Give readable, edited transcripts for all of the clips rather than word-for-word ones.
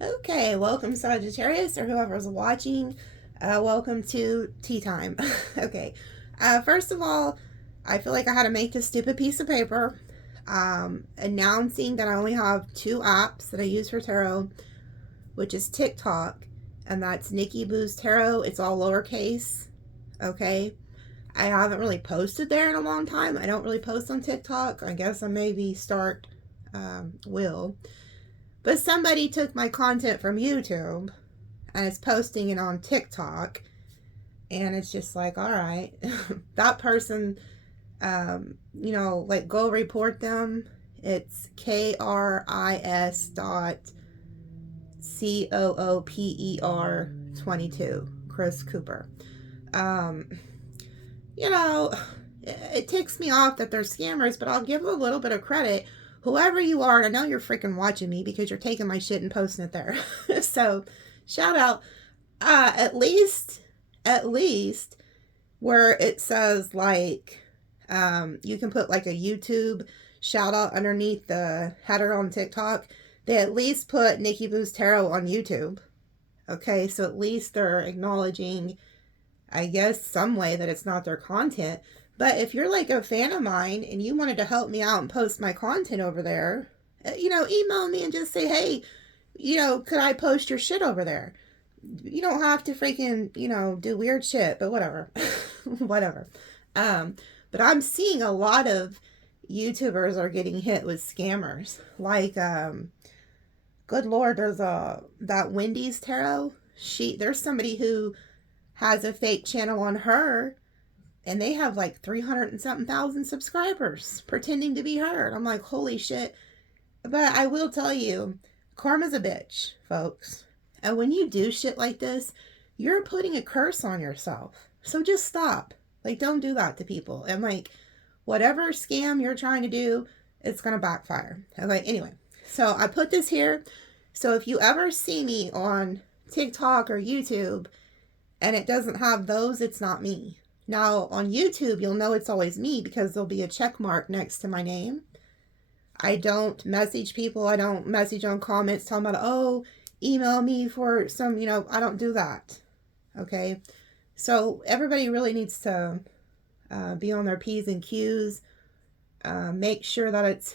Okay, welcome Sagittarius or whoever's watching. Welcome to tea time. Okay, first of all, I feel like I had to make this stupid piece of paper announcing that I only have two apps that I use for tarot, which is TikTok, and that's NikiBoo'sTarot. It's all lowercase. Okay, I haven't really posted there in a long time. I don't really post on TikTok. I guess I maybe will. But somebody took my content from YouTube and is posting it on TikTok. And it's just like, all right, that person, like go report them. It's KRIS.COOPER 22, Chris Cooper. Um, you know, it ticks me off that they're scammers, but I'll give a little bit of credit. Whoever you are, and I know you're freaking watching me because you're taking my shit and posting it there. So, shout out. At least where it says like, you can put like a YouTube shout out underneath the header on TikTok. They at least put NikiBoo'sTarot on YouTube. Okay, so at least they're acknowledging, I guess, some way that it's not their content. But if you're like a fan of mine and you wanted to help me out and post my content over there, email me and just say, hey, could I post your shit over there? You don't have to freaking, do weird shit, but whatever. Whatever. But I'm seeing a lot of YouTubers are getting hit with scammers. Like, good Lord, there's that Wendy's Tarot. There's somebody who has a fake channel on her, and they have like 300 and something thousand subscribers pretending to be her. And I'm like, holy shit. But I will tell you, karma's a bitch, folks. And when you do shit like this, you're putting a curse on yourself. So just stop. Like, don't do that to people. And like, whatever scam you're trying to do, it's going to backfire. Okay, anyway. So I put this here. So if you ever see me on TikTok or YouTube and it doesn't have those, it's not me. Now, on YouTube, you'll know it's always me because there'll be a check mark next to my name. I don't message people. I don't message on comments talking about, oh, email me for some, I don't do that. Okay? So everybody really needs to be on their P's and Q's. Make sure that it's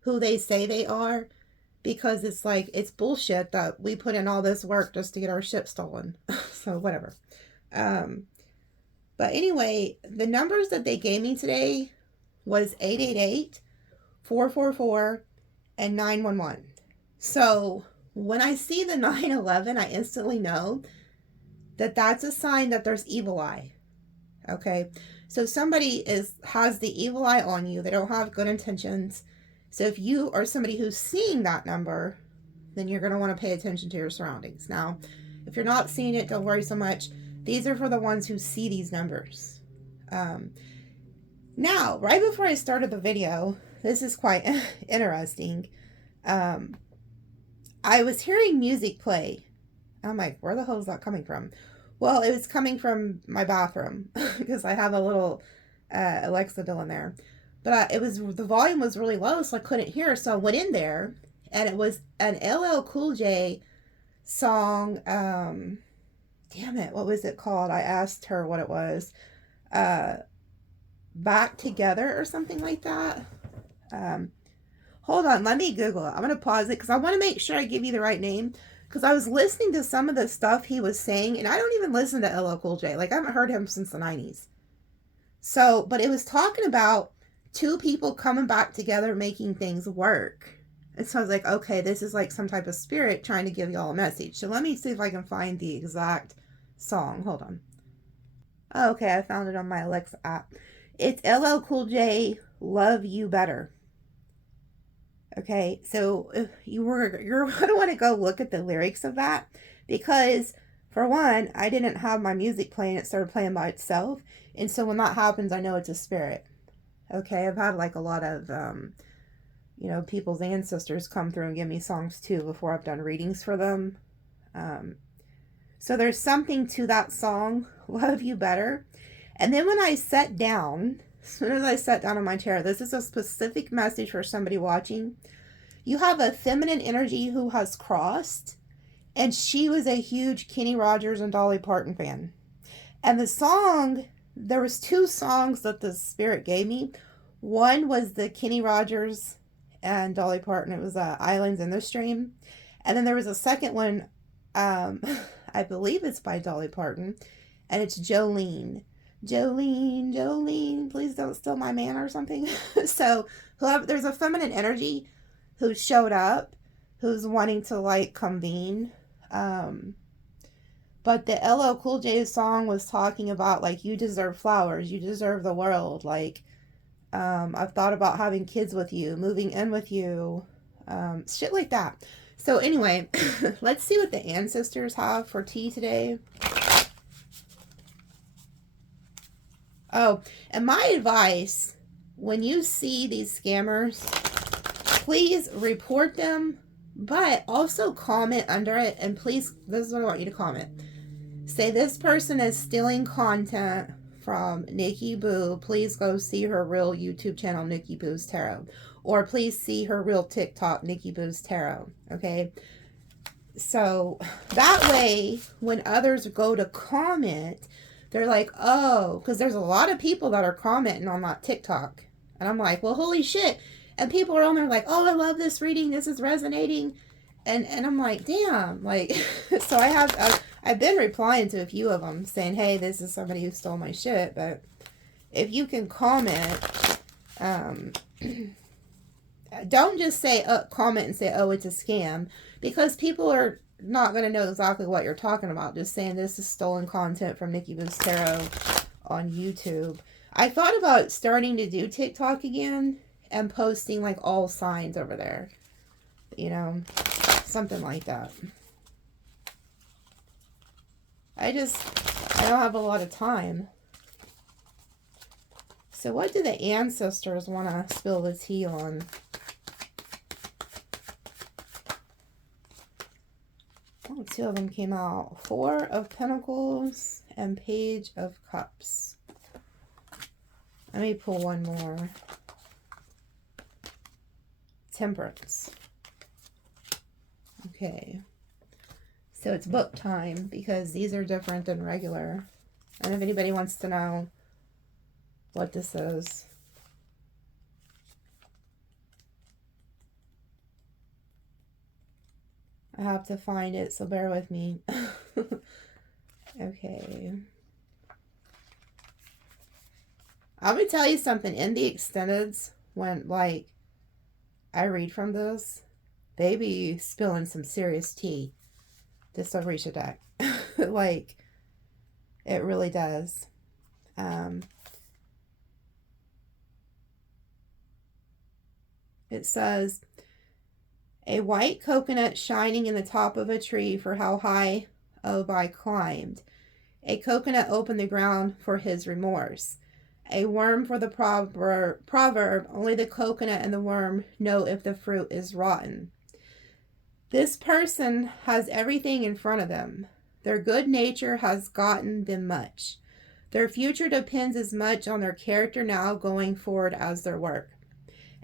who they say they are, because it's bullshit that we put in all this work just to get our shit stolen. So whatever. But anyway, the numbers that they gave me today was 888, 444, and 911. So when I see the 911, I instantly know that that's a sign that there's evil eye. Okay, so somebody has the evil eye on you. They don't have good intentions. So if you are somebody who's seeing that number, then you're going to want to pay attention to your surroundings. Now, if you're not seeing it, don't worry so much. These are for the ones who see these numbers. Now, right before I started the video, this is quite interesting. I was hearing music play. I'm like, where the hell is that coming from? Well, it was coming from my bathroom because I have a little Alexa deal in there. But the volume was really low, so I couldn't hear. So I went in there, and it was an LL Cool J song. Damn it, what was it called? I asked her what it was. Back Together or something like that. Hold on, let me Google it. I'm going to pause it because I want to make sure I give you the right name. Because I was listening to some of the stuff he was saying, and I don't even listen to LL Cool J. Like, I haven't heard him since the 90s. So, but it was talking about two people coming back together making things work. And so I was like, okay, this is like some type of spirit trying to give y'all a message. So let me see if I can find the exact song. Hold on. Oh, okay, I found it on my Alexa app. It's LL Cool J, Love You Better. Okay, so if you're going to want to go look at the lyrics of that, because for one, I didn't have my music playing. It started playing by itself. And so when that happens, I know it's a spirit. Okay, I've had like a lot of, people's ancestors come through and give me songs too before I've done readings for them. So there's something to that song, Love You Better. And then when I sat down, as soon as I sat down on my chair, this is a specific message for somebody watching. You have a feminine energy who has crossed, and she was a huge Kenny Rogers and Dolly Parton fan. And the song, there was 2 songs that the spirit gave me. One was the Kenny Rogers and Dolly Parton. It was Islands in the Stream. And then there was a second one, I believe it's by Dolly Parton, and it's Jolene. Jolene, Jolene, please don't steal my man or something. So whoever, there's a feminine energy who showed up, who's wanting to like convene. But the LL Cool J song was talking about like, you deserve flowers, you deserve the world. Like, I've thought about having kids with you, moving in with you, shit like that. So anyway, let's see what the ancestors have for tea today. Oh, and my advice, when you see these scammers, please report them, but also comment under it. And please, this is what I want you to comment. Say, this person is stealing content from Nikki Boo. Please go see her real YouTube channel, NikiBoo'sTarot. Or please see her real TikTok, NikiBoo'sTarot. Okay? So that way, when others go to comment, they're like, oh, because there's a lot of people that are commenting on that TikTok. And I'm like, well, holy shit. And people are on there like, oh, I love this reading. This is resonating. And I'm like, damn. Like, so I've been replying to a few of them saying, hey, this is somebody who stole my shit. But if you can comment, don't just say, comment and say, oh, it's a scam. Because people are not going to know exactly what you're talking about. Just saying this is stolen content from NikiBoo'sTarot on YouTube. I thought about starting to do TikTok again and posting like all signs over there. You know, something like that. I don't have a lot of time. So what do the ancestors want to spill the tea on? Oh, 2 of them came out. 4 of Pentacles and Page of Cups. Let me pull one more. Temperance. Okay. So it's book time because these are different than regular. And if anybody wants to know what this is. I have to find it, so bear with me. Okay. I'm going to tell you something. In the extendeds, when, like, I read from this, they be spilling some serious tea. This will reach a deck. Like, it really does. It says, a white coconut shining in the top of a tree for how high I climbed. A coconut opened the ground for his remorse. A worm for the proverb, only the coconut and the worm know if the fruit is rotten. This person has everything in front of them. Their good nature has gotten them much. Their future depends as much on their character now going forward as their work.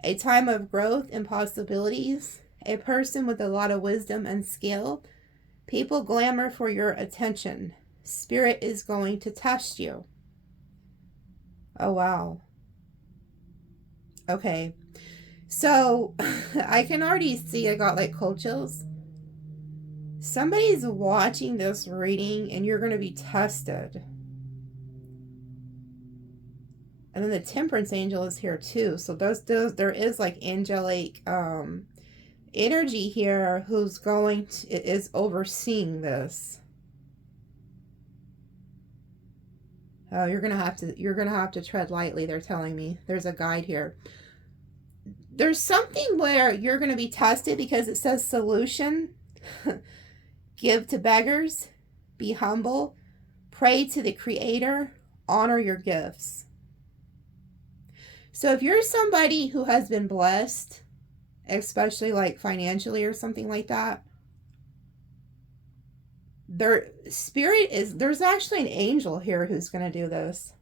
A time of growth and possibilities. A person with a lot of wisdom and skill. People clamor for your attention. Spirit is going to test you. Oh, wow. Okay. So, I can already see I got like cold chills. Somebody's watching this reading and you're going to be tested. And then the Temperance Angel is here too. So there is like angelic energy here who's is overseeing this. Oh, you're gonna have to tread lightly, they're telling me. There's a guide here. There's something where you're gonna be tested because it says solution. Give to beggars, be humble, pray to the Creator, honor your gifts. So if you're somebody who has been blessed, especially like financially or something like that, there's actually an angel here who's going to do this.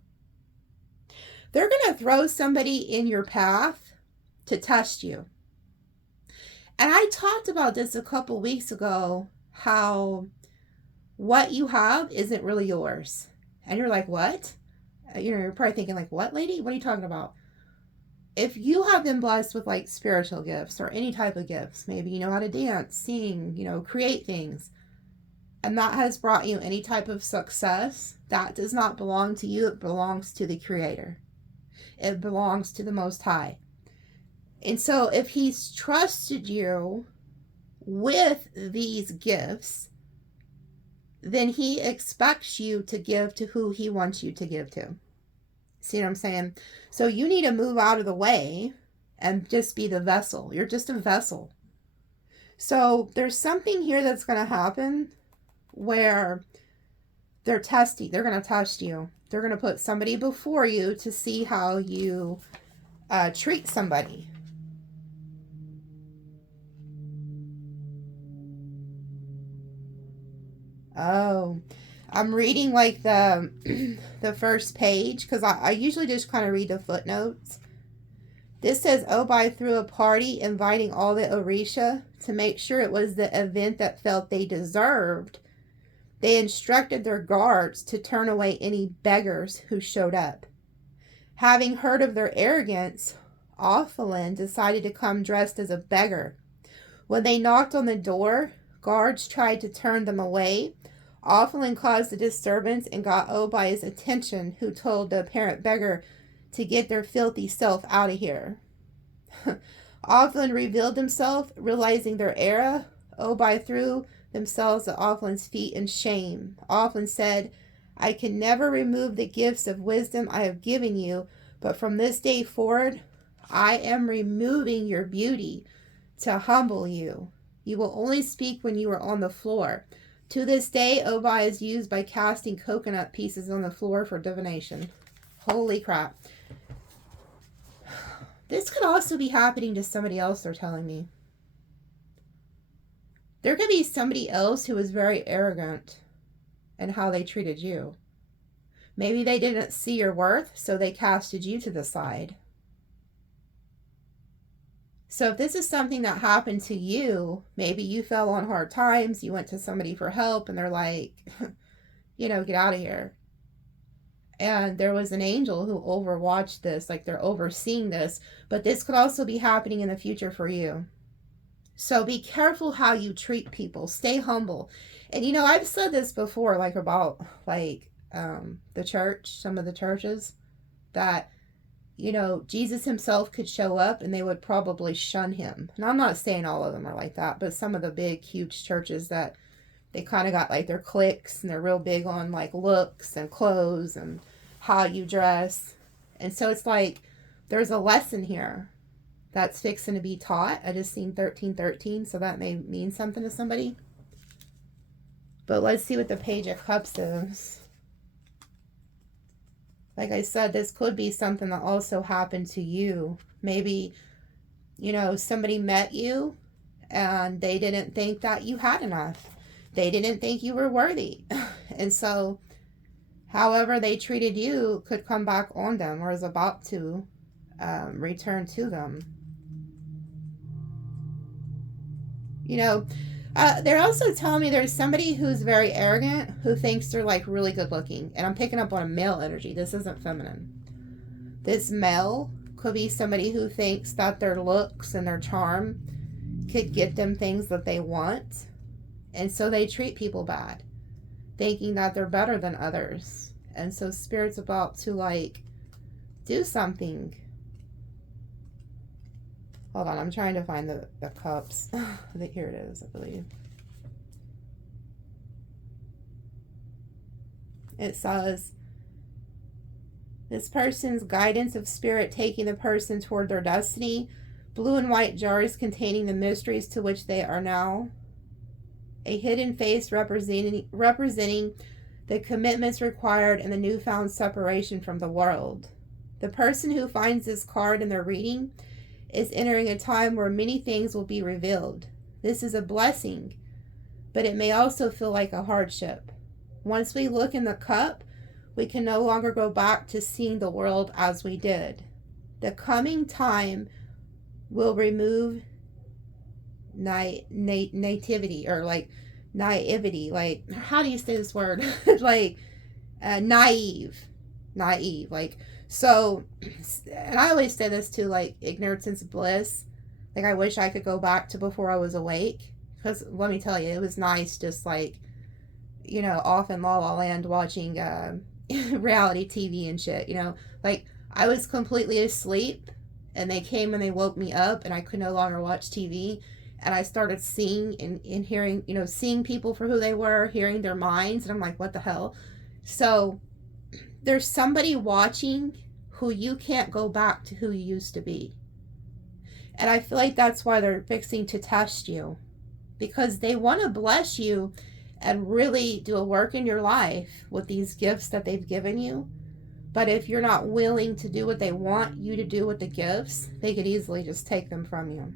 They're going to throw somebody in your path to test you. And I talked about this a couple weeks ago, how what you have isn't really yours. And you're like, what? You're probably thinking like, what, lady? What are you talking about? If you have been blessed with like spiritual gifts or any type of gifts, maybe you know how to dance, sing, create things, and that has brought you any type of success, that does not belong to you. It belongs to the Creator. It belongs to the Most High. And so if He's trusted you with these gifts, then He expects you to give to who He wants you to give to. See what I'm saying? So you need to move out of the way and just be the vessel. You're just a vessel. So there's something here that's going to happen where they're testing. They're going to test you. They're going to put somebody before you to see how you treat somebody. Oh, I'm reading like the the first page, because I usually just kind of read the footnotes. This says Obai threw a party inviting all the Orisha to make sure it was the event that felt they deserved. They instructed their guards to turn away any beggars who showed up. Having heard of their arrogance, Ophalin decided to come dressed as a beggar. When they knocked on the door, guards tried to turn them away. Ophalin caused a disturbance and got Obai's attention, who told the apparent beggar to get their filthy self out of here. Ophalin revealed himself, realizing their error. Obai threw themselves at Ophalin's feet in shame. Ophalin said, I can never remove the gifts of wisdom I have given you, but from this day forward, I am removing your beauty to humble you. You will only speak when you are on the floor. To this day, Obai is used by casting coconut pieces on the floor for divination. Holy crap. This could also be happening to somebody else, they're telling me. There could be somebody else who is very arrogant in how they treated you. Maybe they didn't see your worth, so they casted you to the side. So if this is something that happened to you, maybe you fell on hard times, you went to somebody for help, and they're like, get out of here. And there was an angel who overwatched this, like they're overseeing this, but this could also be happening in the future for you. So be careful how you treat people. Stay humble. And I've said this before, like about the church, some of the churches, that Jesus himself could show up and they would probably shun him. And I'm not saying all of them are like that, but some of the big, huge churches that they kind of got like their cliques and they're real big on like looks and clothes and how you dress. And so it's like there's a lesson here that's fixing to be taught. I just seen 1313, so that may mean something to somebody. But let's see what the Page of Cups is. Like I said, this could be something that also happened to you. Maybe, somebody met you and they didn't think that you had enough. They didn't think you were worthy. And so, however they treated you could come back on them, or is about to return to them. They're also telling me there's somebody who's very arrogant who thinks they're like really good looking. And I'm picking up on a male energy. This isn't feminine. This male could be somebody who thinks that their looks and their charm could get them things that they want. And so they treat people bad, thinking that they're better than others. And so Spirit's about to do something. Hold on, I'm trying to find the cups. Here it is, I believe. It says, this person's guidance of Spirit taking the person toward their destiny. Blue and white jars containing the mysteries to which they are now. A hidden face representing the commitments required and the newfound separation from the world. The person who finds this card in their reading is entering a time where many things will be revealed. This is a blessing, but it may also feel like a hardship. Once we look in the cup, we can no longer go back to seeing the world as we did. The coming time will remove nativity, or like naivety, like, how do you say this word? Like, naive, like, so, and I always say this too, like, ignorance is bliss. Like, I wish I could go back to before I was awake, because let me tell you, it was nice just like, you know, off in La La Land watching reality TV and shit, you know, like, I was completely asleep and they came and they woke me up and I could no longer watch TV, and I started seeing and hearing, you know, seeing people for who they were, hearing their minds, and I'm like, what the hell? So there's somebody watching who you can't go back to who you used to be. And I feel like that's why they're fixing to test you, because they want to bless you and really do a work in your life with these gifts that they've given you. But if you're not willing to do what they want you to do with the gifts, they could easily just take them from you.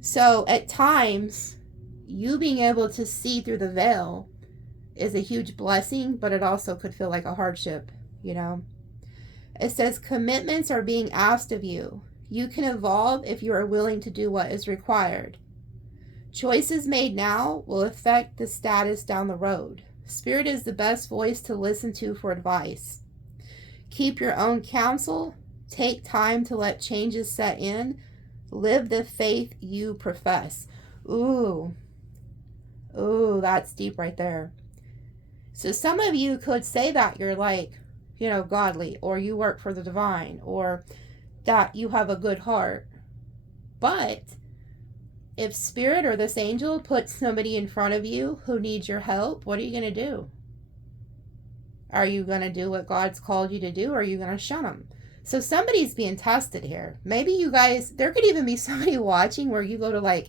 So at times, you being able to see through the veil is a huge blessing, but it also could feel like a hardship, you know. It says commitments are being asked of you. You can evolve if you are willing to do what is required. Choices made now will affect the status down the road. Spirit is the best voice to listen to for advice. Keep your own counsel. Take time to let changes set in. Live the faith you profess. Ooh, that's deep right there. So some of you could say that you're like, you know, godly, or you work for the divine, or that you have a good heart. But if Spirit or this angel puts somebody in front of you who needs your help, what are you going to do? Are you going to do what God's called you to do, or are you going to shun them? So somebody's being tested here. Maybe you guys, there could even be somebody watching where you go to, like,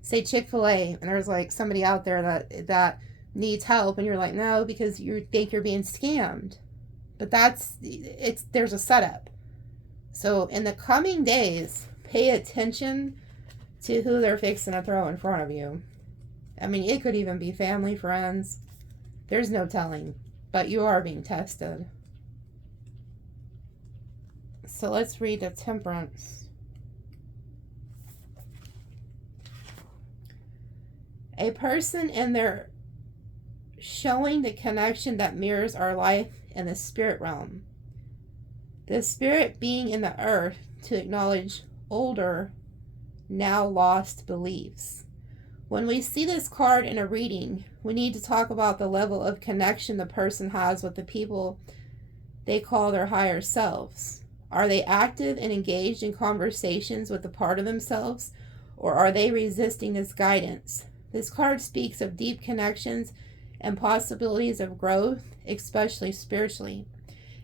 say Chick-fil-A, and there's like somebody out there that needs help, and you're like, no, because you think you're being scammed. But there's a setup. So in the coming days, pay attention to who they're fixing to throw in front of you. I mean, it could even be family, friends. There's no telling. But you are being tested. So let's read the Temperance. A person in their showing the connection that mirrors our life in the spirit realm. The spirit being in the earth to acknowledge older, now lost beliefs. When we see this card in a reading, we need to talk about the level of connection the person has with the people they call their higher selves. Are they active and engaged in conversations with a part of themselves, or are they resisting this guidance? This card speaks of deep connections and possibilities of growth, especially spiritually.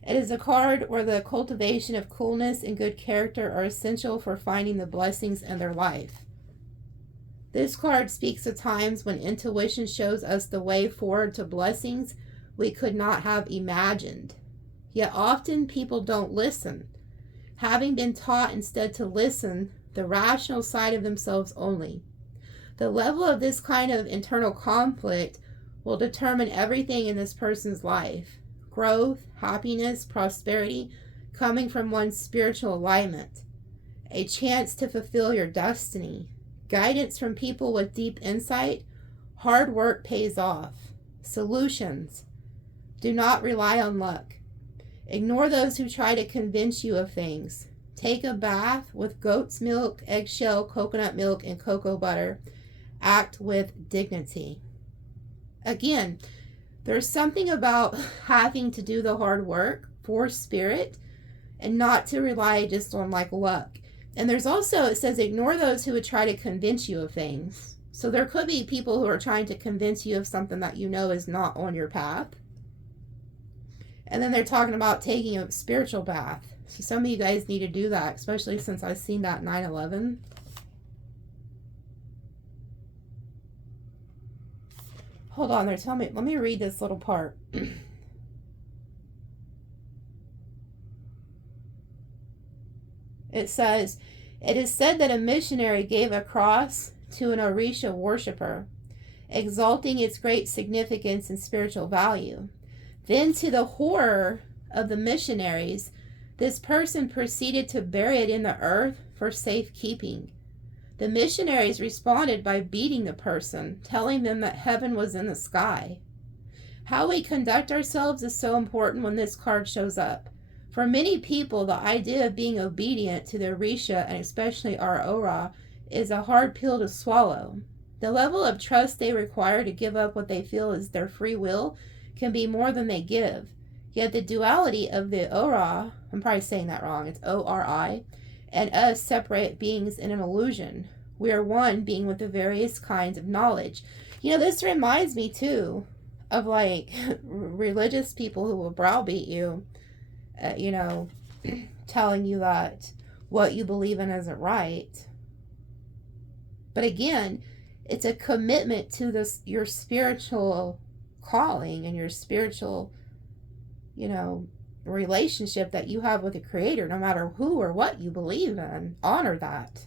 It is a card where the cultivation of coolness and good character are essential for finding the blessings in their life. This card speaks of times when intuition shows us the way forward to blessings we could not have imagined. Yet often people don't listen, having been taught instead to listen the rational side of themselves only. The level of this kind of internal conflict will determine everything in this person's life. Growth, happiness, prosperity, coming from one's spiritual alignment. A chance to fulfill your destiny. Guidance from people with deep insight. Hard work pays off. Solutions. Do not rely on luck. Ignore those who try to convince you of things. Take a bath with goat's milk, eggshell, coconut milk, and cocoa butter. Act with dignity. Again, there's something about having to do the hard work for spirit and not to rely just on like luck. And there's also, it says, ignore those who would try to convince you of things. So there could be people who are trying to convince you of something that you know is not on your path. And then they're talking about taking a spiritual bath. So some of you guys need to do that, especially since I've seen that 9/11. Hold on, they're telling me, let me read this little part. It says, it is said that a missionary gave a cross to an Orisha worshiper, exalting its great significance and spiritual value. Then, to the horror of the missionaries, this person proceeded to bury it in the earth for safekeeping. The missionaries responded by beating the person, telling them that heaven was in the sky. How we conduct ourselves is so important when this card shows up. For many people, the idea of being obedient to the Orisha, and especially our Ora, is a hard pill to swallow. The level of trust they require to give up what they feel is their free will can be more than they give. Yet the duality of the Ora, I'm probably saying that wrong, it's O-R-I, and us separate beings in an illusion. We are one being with the various kinds of knowledge. You know, this reminds me too of like religious people who will browbeat you, you know, telling you that what you believe in isn't right. But again, it's a commitment to this, your spiritual calling and your spiritual, you know, relationship that you have with the Creator, no matter who or what you believe in. Honor that.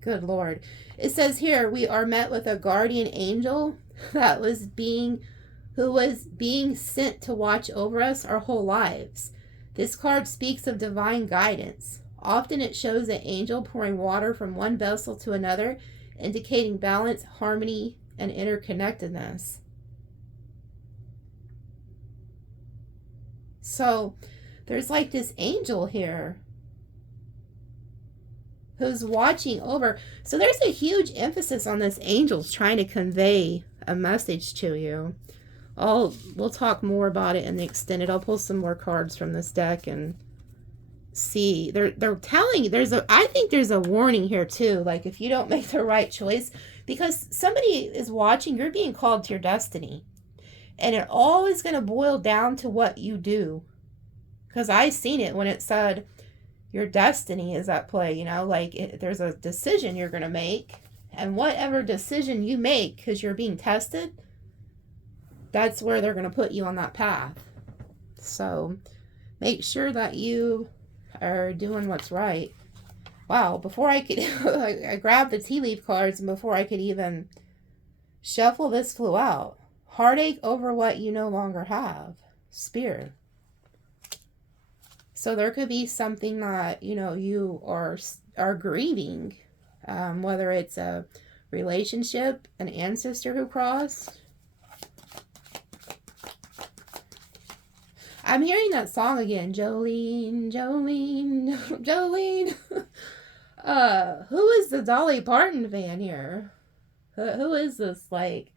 Good Lord. It says here, we are met with a guardian angel who was being sent to watch over us our whole lives. This card speaks of divine guidance. Often it shows an angel pouring water from one vessel to another, indicating balance, harmony, and interconnectedness. So there's like this angel here who's watching over. So there's a huge emphasis on this angels trying to convey a message to you. We'll talk more about it in the extended. I'll pull some more cards from this deck and see. They're telling you, I think there's a warning here too. Like if you don't make the right choice, because somebody is watching, you're being called to your destiny. And it all is going to boil down to what you do. Because I seen it when it said your destiny is at play, you know, like there's a decision you're going to make. And whatever decision you make, because you're being tested, that's where they're going to put you on that path. So make sure that you are doing what's right. Wow, before I could, I grabbed the tea leaf cards, and before I could even shuffle, this flew out. Heartache over what you no longer have. Spirit. So there could be something that, you know, you are grieving, whether it's a relationship, an ancestor who crossed. I'm hearing that song again. Jolene, Jolene, Jolene. Who is the Dolly Parton fan here? Who is this, like,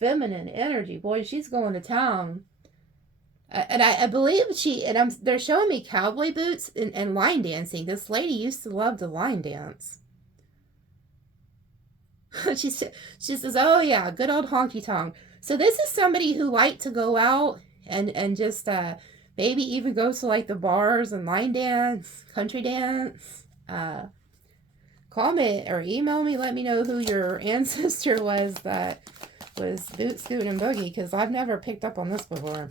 feminine energy? Boy, she's going to town. And I believe they're showing me cowboy boots and line dancing. This lady used to love to line dance. she says, oh yeah, good old honky tonk. So this is somebody who liked to go out and just maybe even go to like the bars and line dance, country dance. Comment or email me, let me know who your ancestor was that was boot scooting and boogie, because I've never picked up on this before.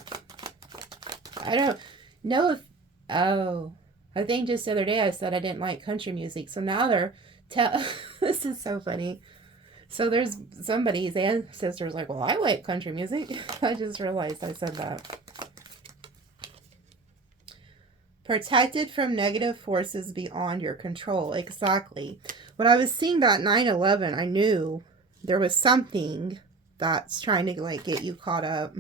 I don't know if, I think just the other day I said I didn't like country music. So now this is so funny. So there's somebody's ancestors like, well, I like country music. I just realized I said that. Protected from negative forces beyond your control. Exactly. When I was seeing that 9/11, I knew there was something that's trying to like get you caught up.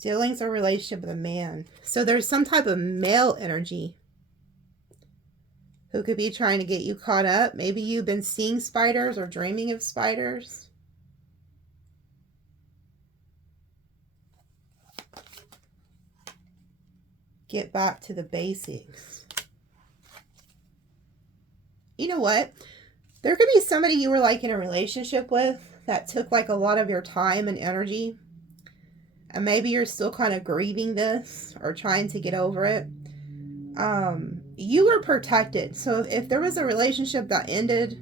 Dealings or relationship with a man. So there's some type of male energy who could be trying to get you caught up. Maybe you've been seeing spiders or dreaming of spiders. Get back to the basics. You know what? There could be somebody you were like in a relationship with that took like a lot of your time and energy. And maybe you're still kind of grieving this or trying to get over it. You were protected. So if there was a relationship that ended,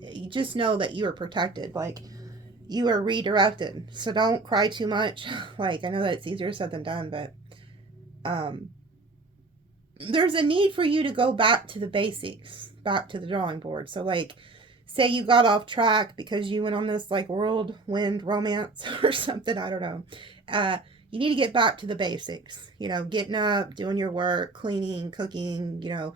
you just know that you were protected. Like you were redirected. So don't cry too much. Like I know that it's easier said than done, but there's a need for you to go back to the basics, back to the drawing board. So like say you got off track because you went on this like whirlwind romance or something, I don't know. you need to get back to the basics. You know, getting up, doing your work, cleaning, cooking, you know,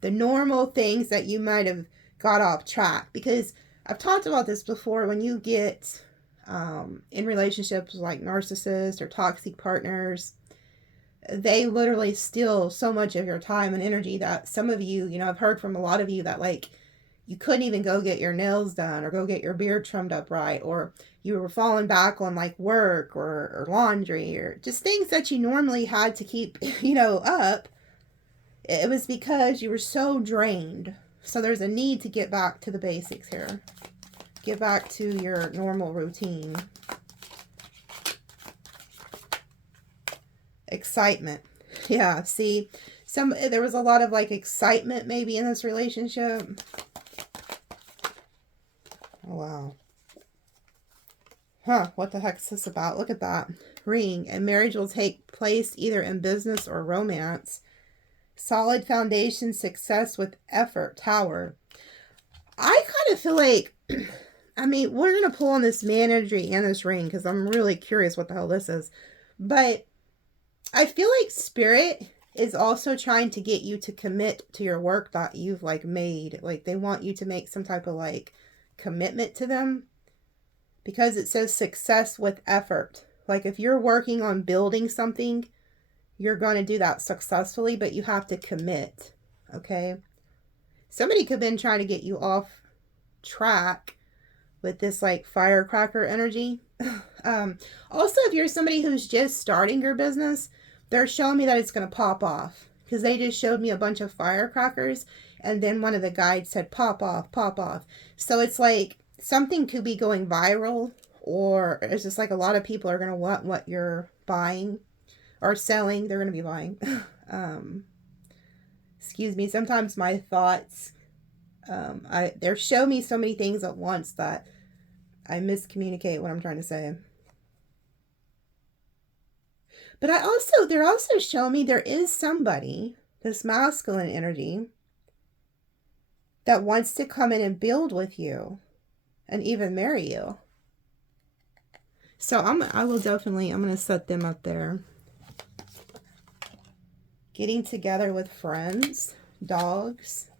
the normal things that you might have got off track. Because I've talked about this before, when you get in relationships like narcissists or toxic partners, they literally steal so much of your time and energy that some of you, you know, I've heard from a lot of you that like you couldn't even go get your nails done or go get your beard trimmed up right, or you were falling back on like work or laundry or just things that you normally had to keep, you know, up. It was because you were so drained. So there's a need to get back to the basics here. Get back to your normal routine. Excitement. Yeah, see, there was a lot of like excitement maybe in this relationship. Oh, wow. Huh, what the heck is this about? Look at that. Ring. And marriage will take place either in business or romance. Solid foundation, success with effort, Tower. I kind of feel like, I mean, we're going to pull on this man energy and this ring because I'm really curious what the hell this is. But I feel like Spirit is also trying to get you to commit to your work that you've like made. Like they want you to make some type of like commitment to them. Because it says success with effort. Like if you're working on building something, you're going to do that successfully, but you have to commit. Okay? Somebody could have been trying to get you off track with this like firecracker energy. Also, if you're somebody who's just starting your business, they're showing me that it's going to pop off. Because they just showed me a bunch of firecrackers. And then one of the guides said, pop off, pop off. So it's like something could be going viral, or it's just like a lot of people are going to want what you're buying or selling. They're going to be buying. Excuse me. Sometimes my thoughts, they're showing me so many things at once that I miscommunicate what I'm trying to say. But they're also showing me there is somebody, this masculine energy, that wants to come in and build with you and even marry you. So I'm going to set them up there. Getting together with friends, dogs.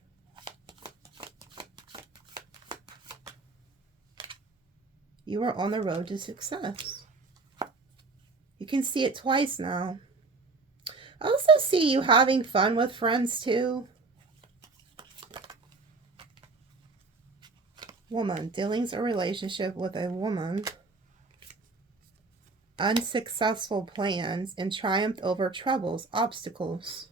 You are on the road to success. You can see it twice now. I also see you having fun with friends too. Woman, dealings or relationship with a woman. Unsuccessful plans and triumph over troubles, obstacles.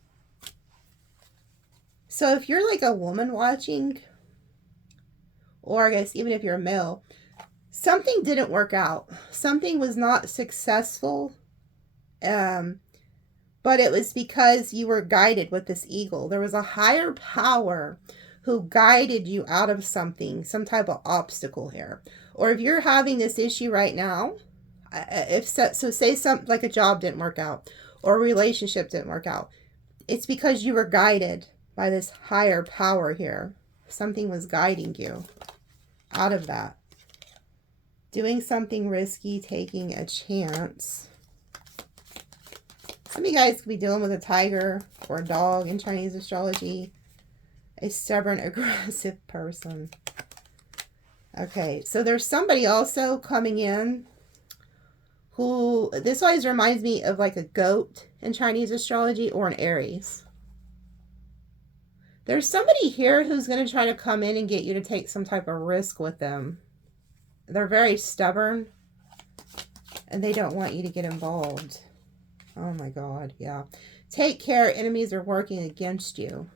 So if you're like a woman watching, or I guess even if you're a male, something didn't work out. Something was not successful. But it was because you were guided with this eagle. There was a higher power who guided you out of something, some type of obstacle here. Or if you're having this issue right now, say something like a job didn't work out or a relationship didn't work out, it's because you were guided by this higher power here. Something was guiding you out of that. Doing something risky, taking a chance. Some of you guys could be dealing with a tiger or a dog in Chinese astrology. A stubborn, aggressive person. Okay, so there's somebody also coming in who, this always reminds me of like a goat in Chinese astrology or an Aries. There's somebody here who's going to try to come in and get you to take some type of risk with them. They're very stubborn and they don't want you to get involved. Oh my God, yeah. Take care, enemies are working against you.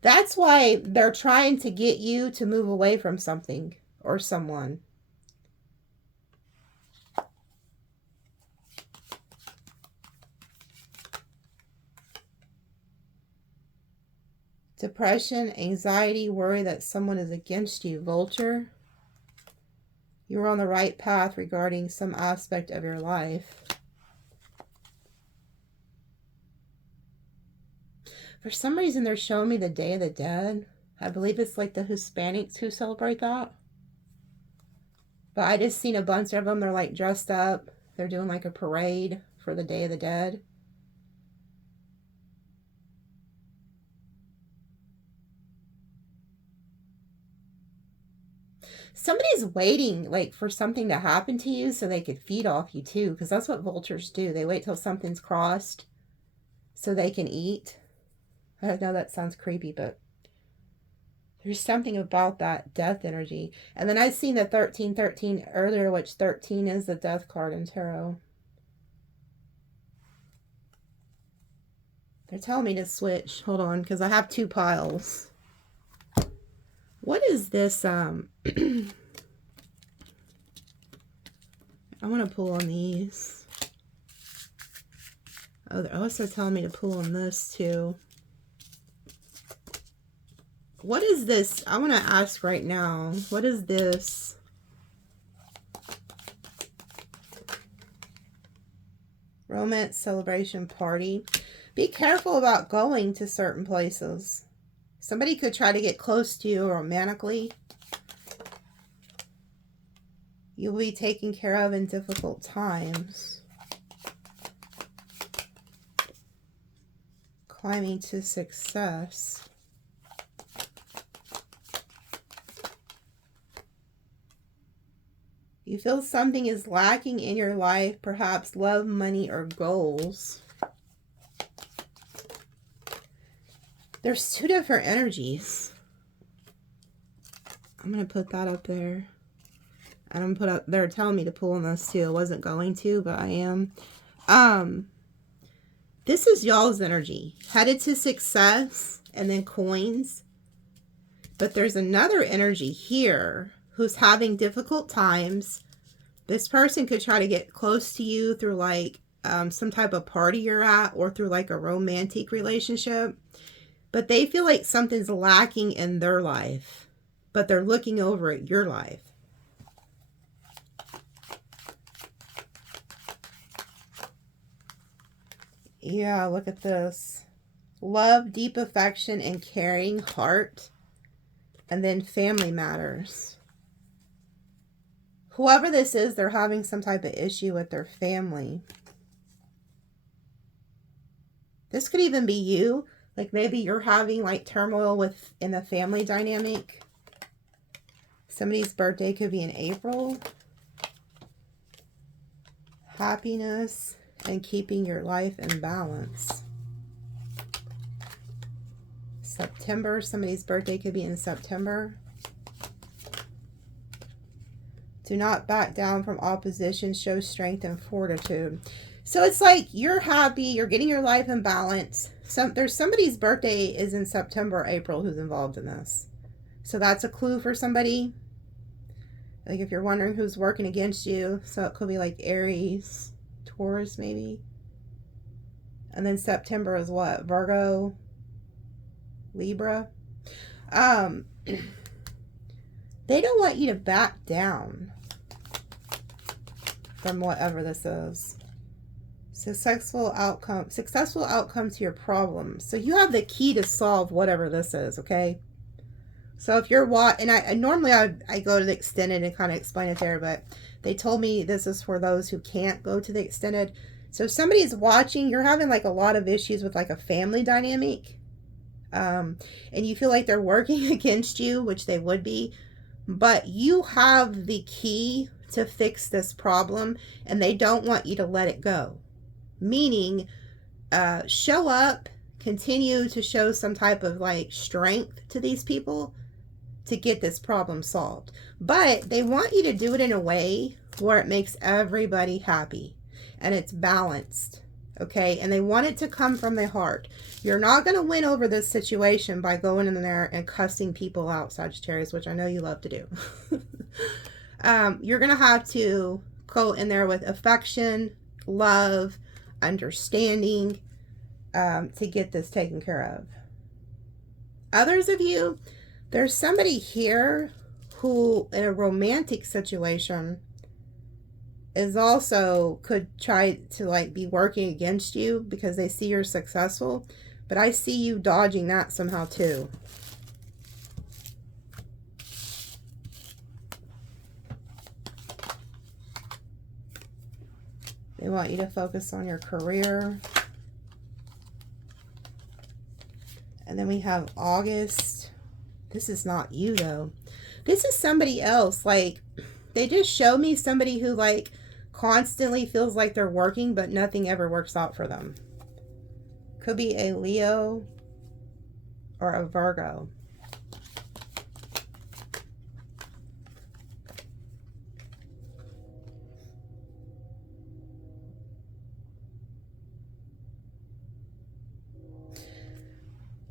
That's why they're trying to get you to move away from something or someone. Depression, anxiety, worry that someone is against you. Vulture. You're on the right path regarding some aspect of your life. For some reason, they're showing me the Day of the Dead. I believe it's like the Hispanics who celebrate that. But I just seen a bunch of them. They're like dressed up. They're doing like a parade for the Day of the Dead. Somebody's waiting like for something to happen to you so they could feed off you too, because that's what vultures do. They wait till something's crossed so they can eat. I know that sounds creepy, but there's something about that death energy. And then I've seen the 1313 earlier, which 13 is the death card in tarot. They're telling me to switch. Hold on, because I have two piles. What is this? I want to pull on these. Oh, they're also telling me to pull on this too. What is this? I want to ask right now. What is this? Romance celebration party. Be careful about going to certain places. Somebody could try to get close to you romantically. You'll be taken care of in difficult times. Climbing to success. You feel something is lacking in your life, perhaps love, money, or goals. There's two different energies. I'm going to put that up there. And I'm going to put up, they're telling me to pull on this too. I wasn't going to, but I am. This is y'all's energy. Headed to success and then coins. But there's another energy here who's having difficult times. This person could try to get close to you through like some type of party you're at or through like a romantic relationship. But they feel like something's lacking in their life. But they're looking over at your life. Yeah, look at this. Love, deep affection, and caring heart. And then family matters. Whoever this is, they're having some type of issue with their family. This could even be you. Like maybe you're having like turmoil in the family dynamic. Somebody's birthday could be in April. Happiness and keeping your life in balance. September, somebody's birthday could be in September. Do not back down from opposition. Show strength and fortitude. So it's like you're happy. You're getting your life in balance. There's somebody's birthday is in September or April who's involved in this. So that's a clue for somebody. Like if you're wondering who's working against you. So it could be like Aries, Taurus maybe. And then September is what? Virgo, Libra. They don't want you to back down from whatever this is. Successful outcome to your problems. So you have the key to solve whatever this is, okay? So if you're and I normally I go to the extended and kind of explain it there, but they told me this is for those who can't go to the extended. So if somebody's watching, you're having like a lot of issues with like a family dynamic. And you feel like they're working against you, which they would be, but you have the key to fix this problem and they don't want you to let it go. Meaning, show up, continue to show some type of like strength to these people to get this problem solved. But they want you to do it in a way where it makes everybody happy and it's balanced. Okay, and they want it to come from the heart. You're not going to win over this situation by going in there and cussing people out, Sagittarius, which I know you love to do. You're going to have to go in there with affection, love, understanding, to get this taken care of. Others of you, there's somebody here who in a romantic situation is also could try to like be working against you because they see you're successful, but I see you dodging that somehow too. They want you to focus on your career. And then we have August. This is not you, though. This is somebody else. Like, they just show me somebody who, like, constantly feels like they're working, but nothing ever works out for them. Could be a Leo or a Virgo.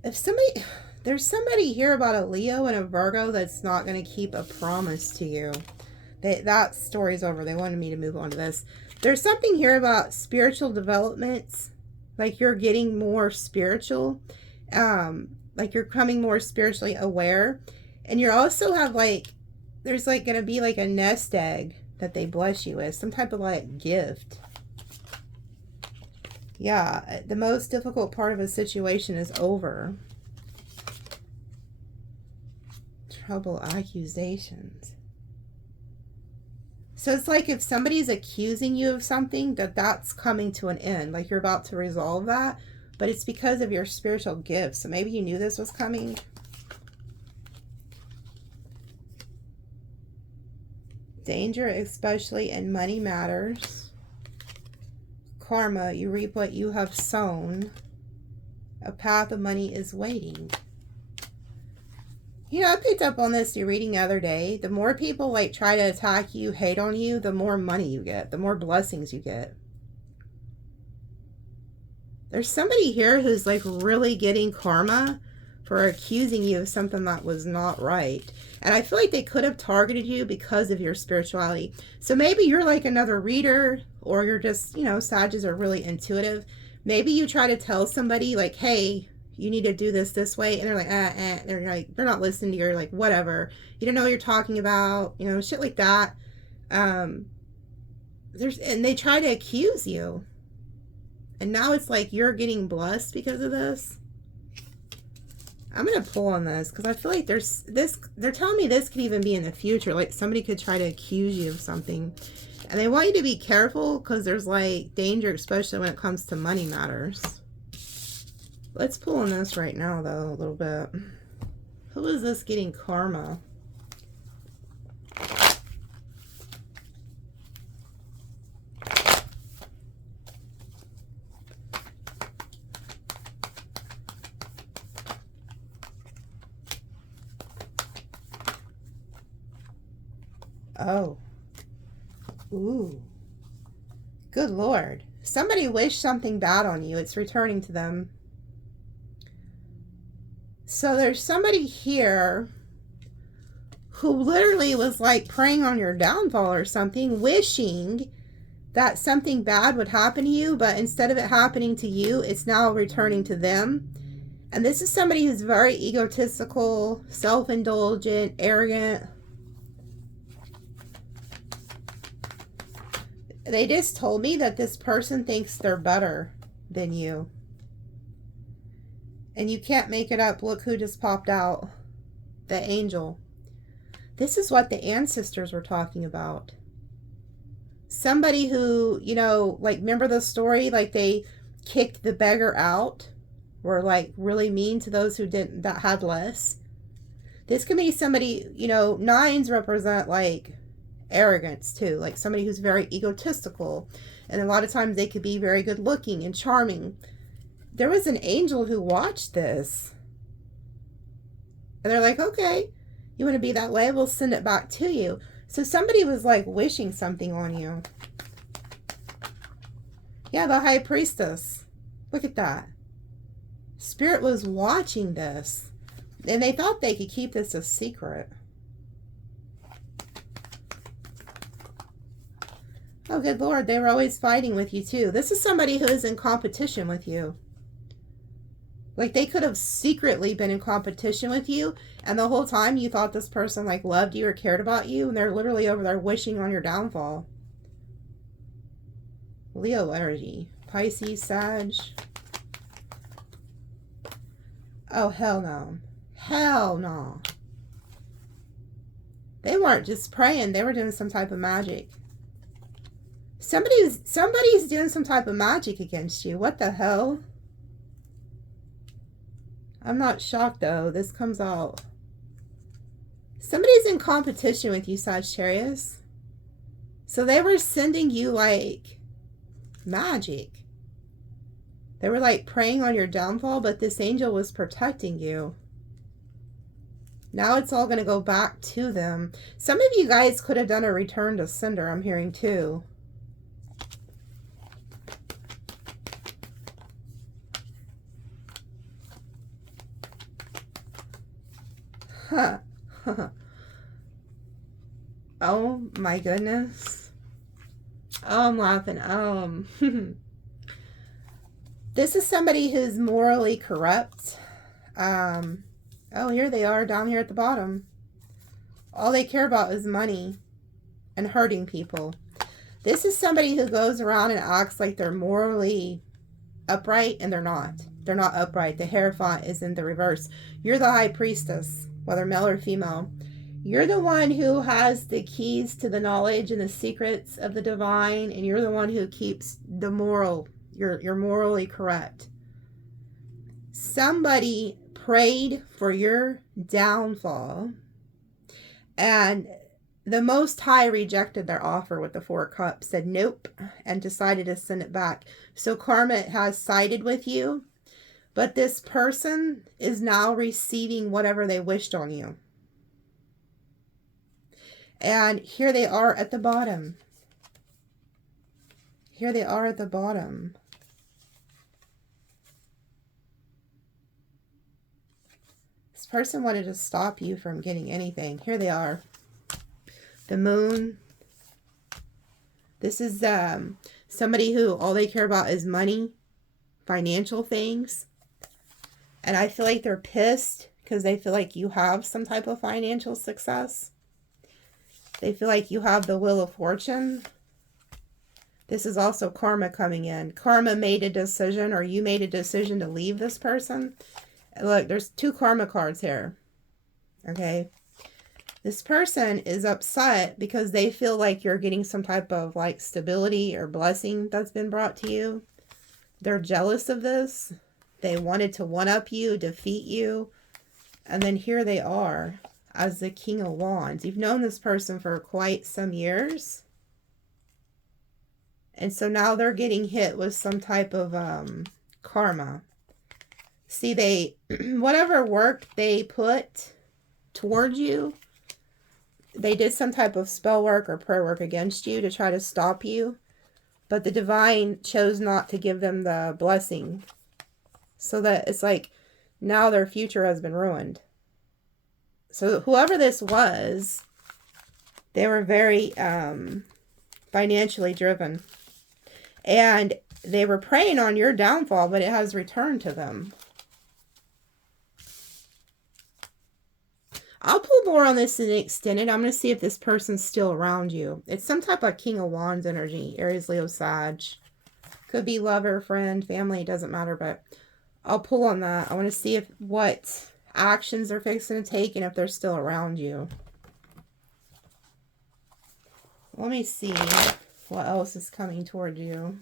If somebody, there's somebody here about a Leo and a Virgo that's not going to keep a promise to you. That story's over. They wanted me to move on to this. There's something here about spiritual developments. Like you're getting more spiritual. Like you're becoming more spiritually aware. And you also have like, there's like going to be like a nest egg that they bless you with. Some type of like gift. Yeah, the most difficult part of a situation is over. Trouble, accusations. So it's like if somebody's accusing you of something, that's coming to an end. Like you're about to resolve that, but it's because of your spiritual gifts. So maybe you knew this was coming. Danger, especially in money matters. Karma, you reap what you have sown. A path of money is waiting. You know, I picked up on this reading the other day. The more people like try to attack you, hate on you, the more money you get, the more blessings you get. There's somebody here who's like really getting karma for accusing you of something that was not right. And I feel like they could have targeted you because of your spirituality. So maybe you're like another reader, or you're just, you know, Sages are really intuitive. Maybe you try to tell somebody like, hey, you need to do this way. And they're like, they're not listening to you. You're like, whatever. You don't know what you're talking about. You know, shit like that. And they try to accuse you. And now it's like you're getting blessed because of this. I'm going to pull on this because I feel like there's this, they're telling me this could even be in the future. Like somebody could try to accuse you of something. And they want you to be careful because there's like danger, especially when it comes to money matters. Let's pull on this right now though, a little bit. Who is this getting karma? Oh. Ooh. Good Lord. Somebody wished something bad on you. It's returning to them. So there's somebody here who literally was like praying on your downfall or something, wishing that something bad would happen to you, but instead of it happening to you, it's now returning to them. And this is somebody who's very egotistical, self-indulgent, arrogant. They just told me that this person thinks they're better than you. And you can't make it up. Look who just popped out. The angel. This is what the ancestors were talking about. Somebody who, you know, like, remember the story? Like, they kicked the beggar out. Were, like, really mean to those who didn't, that had less. This could be somebody, you know, nines represent, like, arrogance too, like somebody who's very egotistical, and a lot of times they could be very good looking and charming. There was an angel who watched this and they're like, okay, you want to be that way, we'll send it back to you. So somebody was like wishing something on you. Yeah, the high priestess, look at that. Spirit was watching this and they thought they could keep this a secret. Oh, good Lord, they were always fighting with you too. This is somebody who is in competition with you. Like they could have secretly been in competition with you, and the whole time you thought this person like loved you or cared about you, and they're literally over there wishing on your downfall. Leo energy. Pisces, Sag. Oh, hell no. Hell no. They weren't just praying, they were doing some type of magic. Somebody's doing some type of magic against you. What the hell? I'm not shocked though. This comes out. Somebody's in competition with you, Sagittarius. So they were sending you like magic. They were like preying on your downfall, but this angel was protecting you. Now it's all going to go back to them. Some of you guys could have done a return to sender, I'm hearing too. Huh. Oh my goodness. Oh, I'm laughing. This is somebody who's morally corrupt. Oh, here they are down here at the bottom. All they care about is money and hurting people. This is somebody who goes around and acts like they're morally upright, and they're not. They're not upright. The Hierophant is in the reverse. You're the High Priestess, whether male or female. You're the one who has the keys to the knowledge and the secrets of the divine, and you're the one who keeps the moral. You're morally correct. Somebody prayed for your downfall, and the Most High rejected their offer with the Four Cups, said nope, and decided to send it back. So karma has sided with you, but this person is now receiving whatever they wished on you. And here they are at the bottom. Here they are at the bottom. This person wanted to stop you from getting anything. Here they are. The Moon. This is somebody who all they care about is money, financial things. And I feel like they're pissed because they feel like you have some type of financial success. They feel like you have the Wheel of Fortune. This is also karma coming in. Karma made a decision, or you made a decision to leave this person. Look, there's 2 karma cards here. Okay. This person is upset because they feel like you're getting some type of like stability or blessing that's been brought to you. They're jealous of this. They wanted to one-up you, defeat you. And then here they are as the King of Wands. You've known this person for quite some years. And so now they're getting hit with some type of karma. See, they, whatever work they put towards you, they did some type of spell work or prayer work against you to try to stop you. But the divine chose not to give them the blessing. So that it's like now their future has been ruined. So whoever this was, they were very financially driven. And they were preying on your downfall, but it has returned to them. I'll pull more on this in the extended. I'm going to see if this person's still around you. It's some type of King of Wands energy. Aries, Leo, Sag. Could be lover, friend, family. It doesn't matter, but I'll pull on that. I want to see if what actions they're fixing to take and if they're still around you. Let me see what else is coming toward you.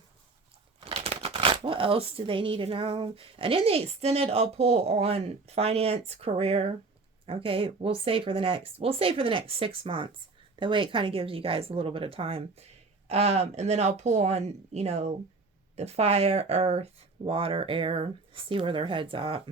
What else do they need to know? And in the extended, I'll pull on finance, career. Okay, we'll say for the next 6 months. That way it kind of gives you guys a little bit of time. And then I'll pull on, you know, the fire, earth, water, air. See where their head's at.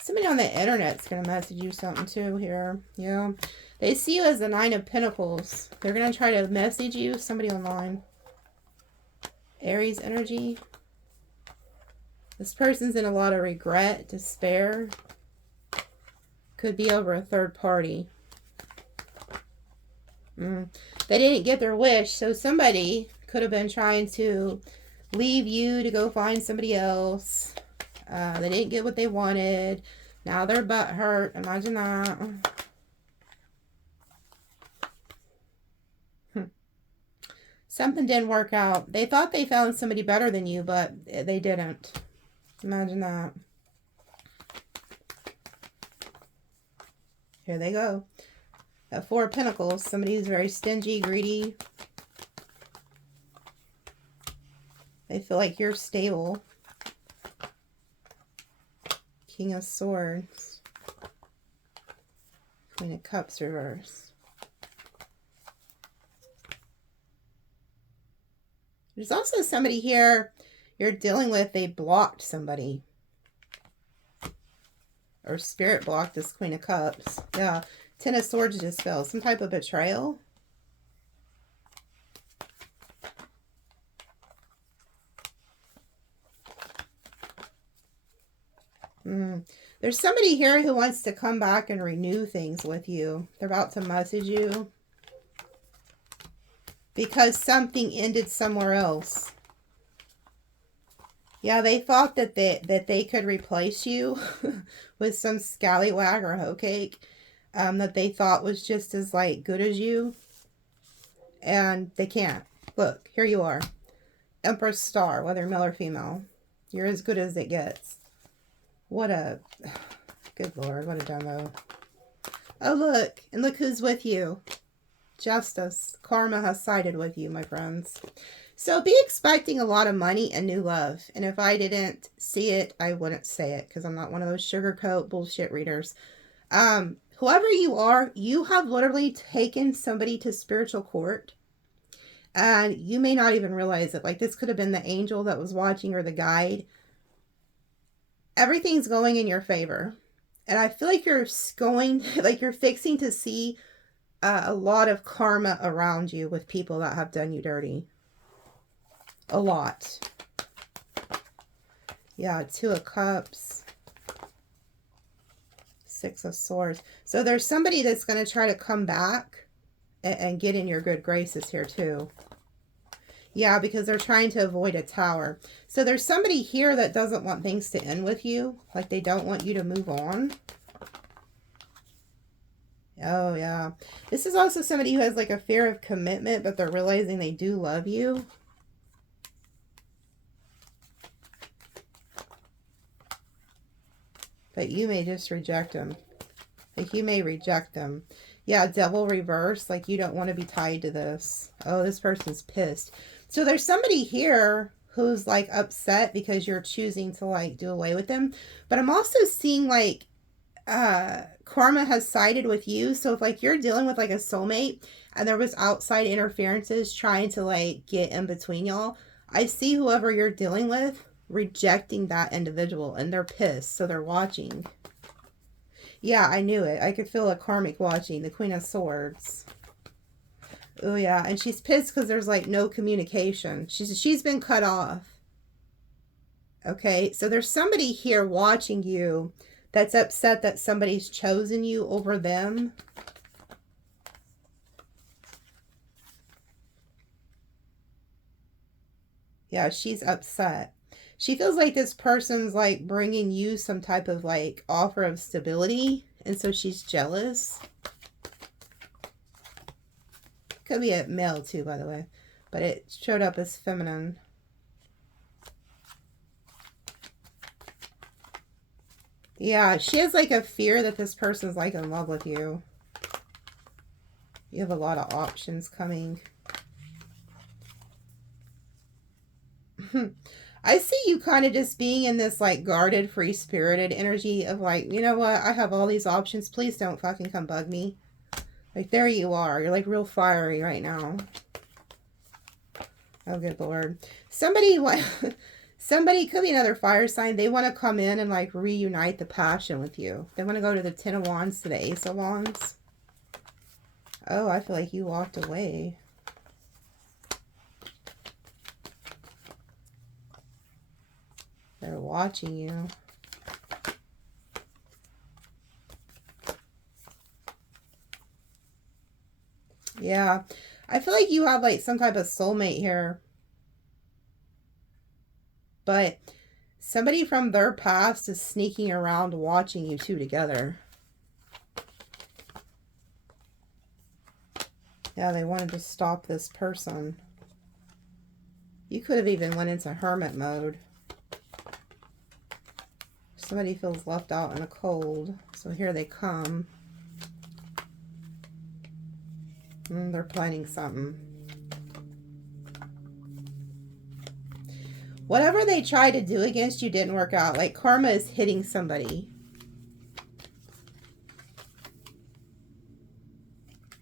Somebody on the internet's going to message you something too here. Yeah. They see you as the 9 of Pentacles. They're going to try to message you. Somebody online. Aries energy. This person's in a lot of regret, despair. Could be over a third party. They didn't get their wish, so somebody could have been trying to leave you to go find somebody else. They didn't get what they wanted. Now their butt hurt. Imagine that. Something didn't work out. They thought they found somebody better than you, but they didn't. Imagine that. Here they go. At Four of Pentacles, somebody who's very stingy, greedy. They feel like you're stable. King of Swords. Queen of Cups reverse. There's also somebody here you're dealing with, they blocked somebody. Or spirit blocked this Queen of Cups. Yeah. Ten of Swords just fell. Some type of betrayal. There's somebody here who wants to come back and renew things with you. They're about to message you. Because something ended somewhere else. Yeah, they thought that they could replace you with some scallywag or hoe cake that they thought was just as like good as you. And they can't. Look, here you are. Empress Star, whether male or female. You're as good as it gets. What a... Good Lord, what a demo. Oh, look. And look who's with you. Justice. Karma has sided with you, my friends. So be expecting a lot of money and new love. And if I didn't see it, I wouldn't say it. Because I'm not one of those sugarcoat bullshit readers. Whoever you are, you have literally taken somebody to spiritual court. And you may not even realize it. Like this could have been the angel that was watching or the guide. Everything's going in your favor. And I feel like you're you're fixing to see a lot of karma around you with people that have done you dirty. A lot. Yeah, Two of Cups. Six of Swords. So there's somebody that's going to try to come back and get in your good graces here too. Yeah, because they're trying to avoid a tower. So there's somebody here that doesn't want things to end with you. Like they don't want you to move on. Oh, yeah. This is also somebody who has like a fear of commitment, but they're realizing they do love you. But you may just reject them. Like you may reject them. Yeah, Devil reverse. Like you don't want to be tied to this. Oh, this person's pissed. So there's somebody here who's like upset because you're choosing to like do away with them. But I'm also seeing like karma has sided with you. So if like you're dealing with like a soulmate and there was outside interferences trying to like get in between y'all, I see whoever you're dealing with rejecting that individual and they're pissed. So they're watching. Yeah, I knew it. I could feel a karmic watching. The Queen of Swords. Oh, yeah. And she's pissed because there's, like, no communication. She's been cut off. Okay. So there's somebody here watching you that's upset that somebody's chosen you over them. Yeah, she's upset. She feels like this person's like bringing you some type of like offer of stability. And so she's jealous. Could be a male too, by the way. But it showed up as feminine. Yeah, she has like a fear that this person's like in love with you. You have a lot of options coming. I see you kind of just being in this like guarded, free-spirited energy of like, you know what? I have all these options. Please don't fucking come bug me. Like there you are. You're like real fiery right now. Oh, good Lord. Somebody could be another fire sign. They want to come in and like reunite the passion with you. They want to go to the Ten of Wands to the Ace of Wands. Oh, I feel like you walked away. They're watching you. Yeah. I feel like you have like some type of soulmate here. But somebody from their past is sneaking around watching you two together. Yeah, they wanted to stop this person. You could have even went into hermit mode. Somebody feels left out in the cold. So here they come. They're planning something. Whatever they tried to do against you didn't work out. Like karma is hitting somebody.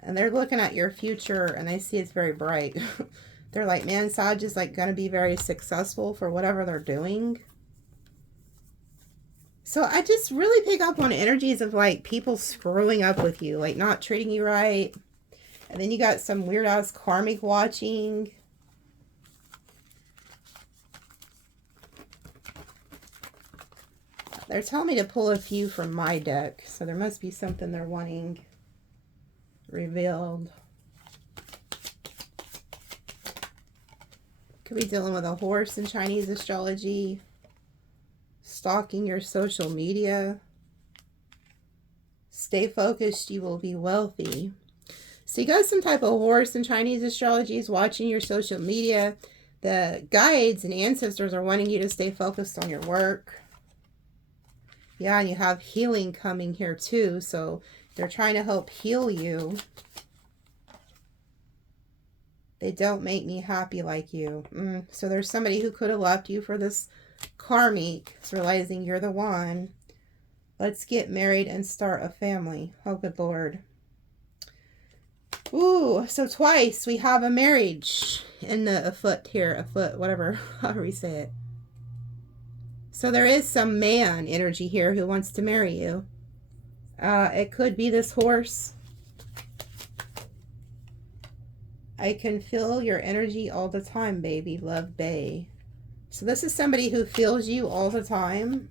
And they're looking at your future and they see it's very bright. They're like, man, Sag is like going to be very successful for whatever they're doing. So I just really pick up on energies of like people screwing up with you, like not treating you right. And then you got some weird ass karmic watching. They're telling me to pull a few from my deck. So there must be something they're wanting revealed. Could be dealing with a horse in Chinese astrology. Stalking your social media. Stay focused, you will be wealthy. So you got some type of horse in Chinese astrology is watching your social media. The guides and ancestors are wanting you to stay focused on your work. Yeah, and you have healing coming here too. So they're trying to help heal you. They don't make me happy like you. So there's somebody who could have left you for this karmic. It's realizing you're the one. Let's get married and start a family. Oh, good Lord. Ooh, so twice we have a marriage in the afoot here. Afoot, whatever, however we say it. So there is some man energy here who wants to marry you. It could be this horse. I can feel your energy all the time, baby. Love, Bay. So this is somebody who feels you all the time.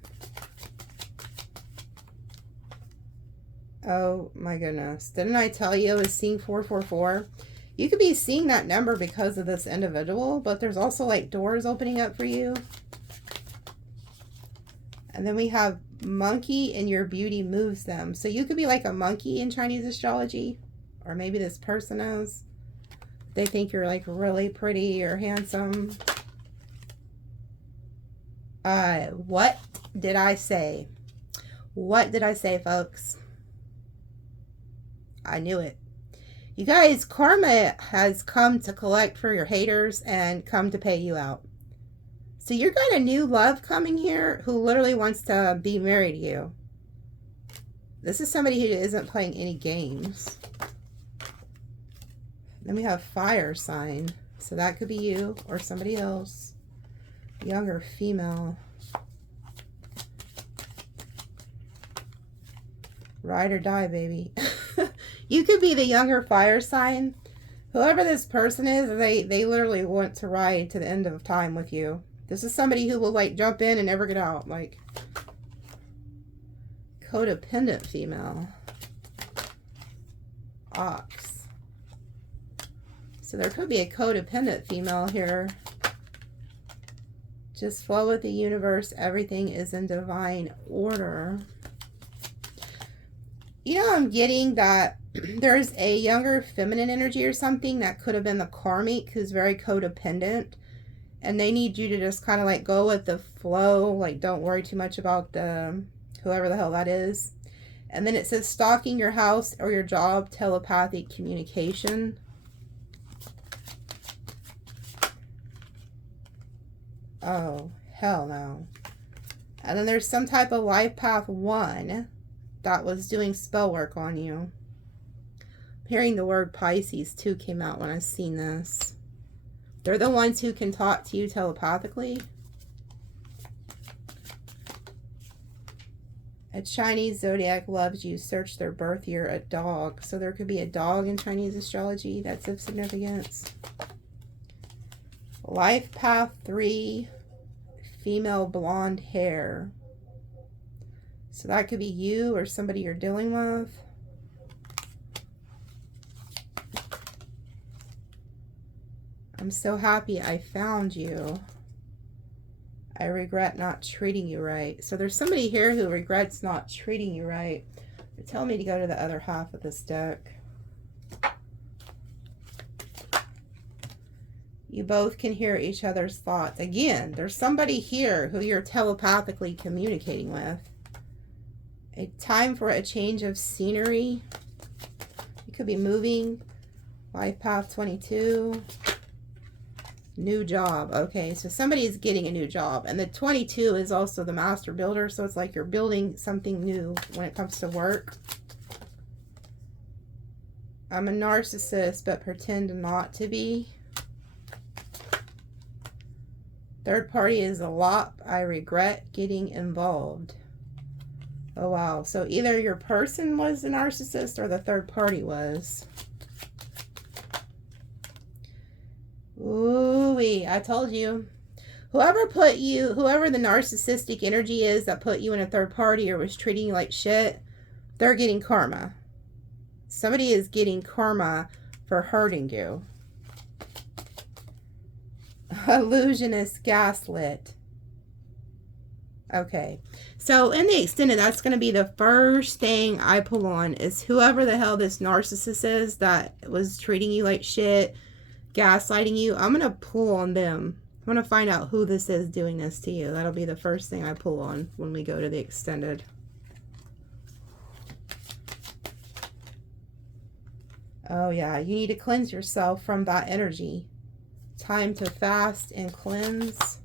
Oh my goodness. Didn't I tell you I was seeing 444? You could be seeing that number because of this individual, but there's also like doors opening up for you. And then we have monkey and your beauty moves them. So you could be like a monkey in Chinese astrology, or maybe this person is. They think you're like really pretty or handsome. What did I say? What did I say, folks? I knew it. You guys, karma has come to collect for your haters and come to pay you out. So you got a new love coming here who literally wants to be married to you. This is somebody who isn't playing any games. Then we have fire sign. So that could be you or somebody else. Younger female. Ride or die, baby. You could be the younger fire sign. Whoever this person is, they literally want to ride to the end of time with you. This is somebody who will like jump in and never get out. Like codependent female. Ox. So there could be a codependent female here. Just flow with the universe. Everything is in divine order. You know, I'm getting that there's a younger feminine energy or something that could have been the karmic who's very codependent. And they need you to just kind of like go with the flow. Like don't worry too much about the whoever the hell that is. And then it says stalking your house or your job, telepathic communication. Oh, hell no. And then there's some type of life path 1 that was doing spell work on you. I'm hearing the word Pisces too came out when I seen this. They're the ones who can talk to you telepathically. A Chinese zodiac loves you. Search their birth year, a dog. So there could be a dog in Chinese astrology. That's of significance. Life path 3, female blonde hair. So that could be you or somebody you're dealing with. I'm so happy I found you. I regret not treating you right. So there's somebody here who regrets not treating you right. They're telling me to go to the other half of this deck. You both can hear each other's thoughts. Again, there's somebody here who you're telepathically communicating with. A time for a change of scenery. You could be moving. Life path 22. New job. Okay, so somebody is getting a new job. And the 22 is also the master builder. So it's like you're building something new when it comes to work. I'm a narcissist, but pretend not to be. Third party is a lot. I regret getting involved. Oh, wow. So either your person was a narcissist or the third party was. Ooh-wee, I told you. Whoever the narcissistic energy is that put you in a third party or was treating you like shit, they're getting karma. Somebody is getting karma for hurting you. Illusionist, gaslit. Okay, so in the extended, that's going to be the first thing I pull on is whoever the hell this narcissist is that was treating you like shit, gaslighting you. I'm going to pull on them. I'm going to find out who this is doing this to you. That'll be the first thing I pull on when we go to the extended. Oh yeah, you need to cleanse yourself from that energy. Time to fast and cleanse.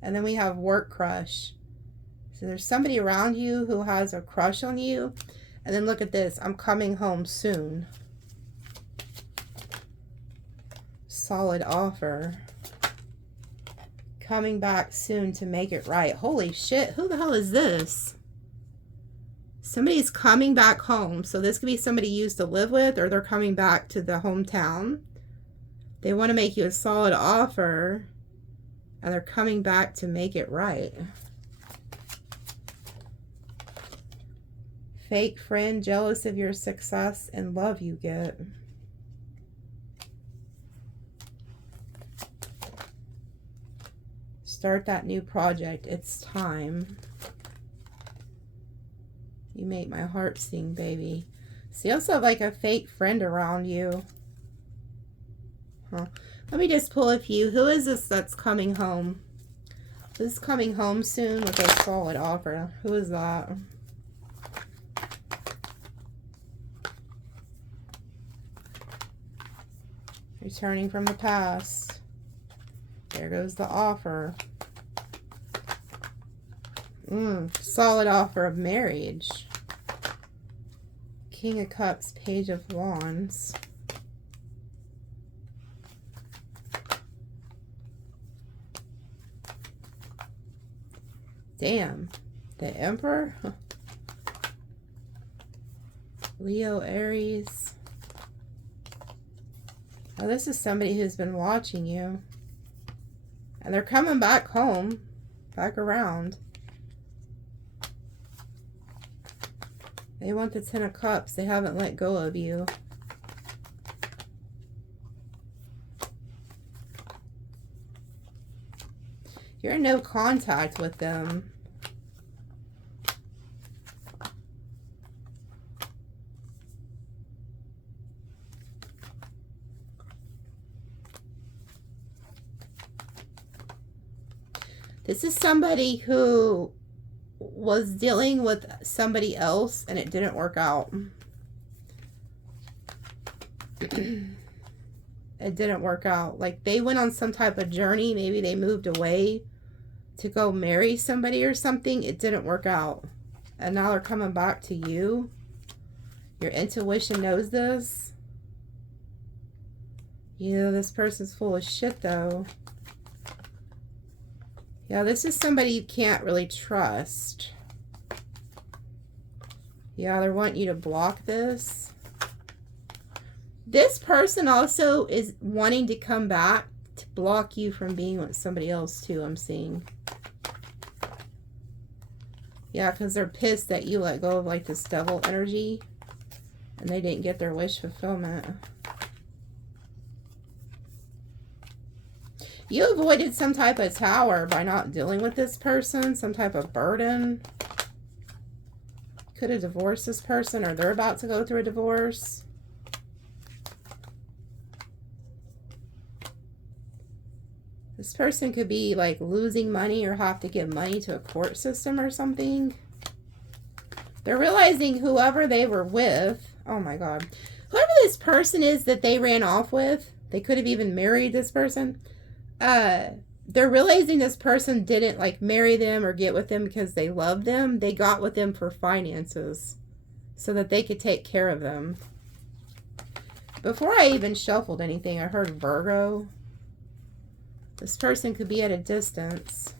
And then we have work crush. So there's somebody around you who has a crush on you. And then look at this. I'm coming home soon. Solid offer. Coming back soon to make it right. Holy shit. Who the hell is this? Somebody's coming back home. So this could be somebody you used to live with, or they're coming back to the hometown. They want to make you a solid offer, and they're coming back to make it right. Fake friend, jealous of your success and love you get. Start that new project. It's time. You make my heart sing, baby. So you also have like a fake friend around you. Huh. Let me just pull a few. Who is this that's coming home? Who's coming home soon with a solid offer? Who is that? Returning from the past. There goes the offer. Solid offer of marriage. King of Cups, Page of Wands. Damn. The Emperor? Leo, Aries. Oh, this is somebody who's been watching you. And they're coming back home. Back around. They want the Ten of Cups. They haven't let go of you. You're in no contact with them. This is somebody who was dealing with somebody else and it didn't work out. It didn't work out. Like they went on some type of journey. Maybe they moved away to go marry somebody or something. It didn't work out. And now they're coming back to you. Your intuition knows this. You know, this person's full of shit though. Yeah, this is somebody you can't really trust. Yeah, they're wanting you to block this. This person also is wanting to come back to block you from being with somebody else too, I'm seeing. Yeah, because they're pissed that you let go of like this devil energy and they didn't get their wish fulfillment. You avoided some type of tower by not dealing with this person, some type of burden. Could have divorced this person or they're about to go through a divorce. This person could be like losing money or have to give money to a court system or something. They're realizing whoever they were with, oh my God, whoever this person is that they ran off with, they could have even married this person. They're realizing this person didn't like marry them or get with them because they love them. They got with them for finances so that they could take care of them. Before I even shuffled anything, I heard Virgo. This person could be at a distance.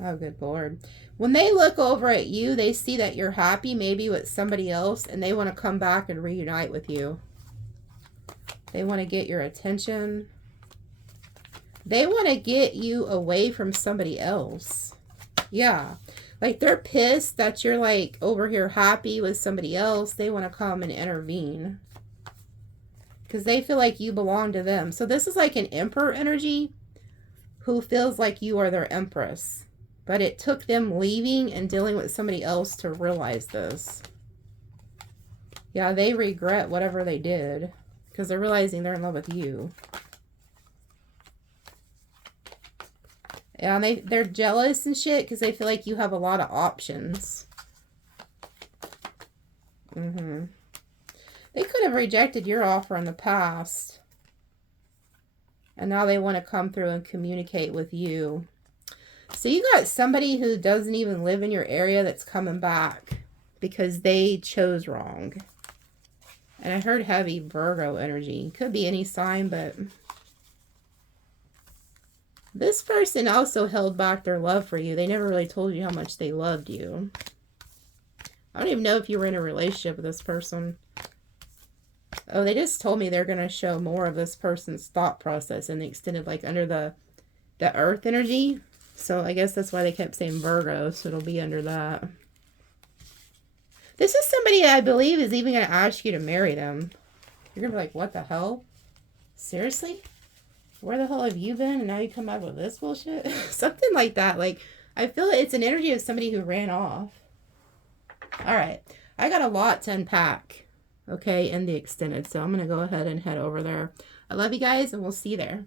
Oh, good Lord. When they look over at you, they see that you're happy, maybe with somebody else, and they want to come back and reunite with you. They want to get your attention. They want to get you away from somebody else. Yeah. Like they're pissed that you're like over here happy with somebody else. They want to come and intervene. Because they feel like you belong to them. So this is like an emperor energy who feels like you are their empress. But it took them leaving and dealing with somebody else to realize this. Yeah, they regret whatever they did. Because they're realizing they're in love with you. Yeah, and they're jealous and shit because they feel like you have a lot of options. They could have rejected your offer in the past. And now they want to come through and communicate with you. So you got somebody who doesn't even live in your area that's coming back because they chose wrong. And I heard heavy Virgo energy. Could be any sign, but this person also held back their love for you. They never really told you how much they loved you. I don't even know if you were in a relationship with this person. Oh, they just told me they're going to show more of this person's thought process in the extended, like under the earth energy. So I guess that's why they kept saying Virgo. So it'll be under that. This is somebody I believe is even going to ask you to marry them. You're going to be like, what the hell? Seriously? Where the hell have you been? And now you come back with this bullshit? Something like that. Like, I feel it's an energy of somebody who ran off. All right. I got a lot to unpack. Okay, in the extended. So I'm going to go ahead and head over there. I love you guys, and we'll see you there.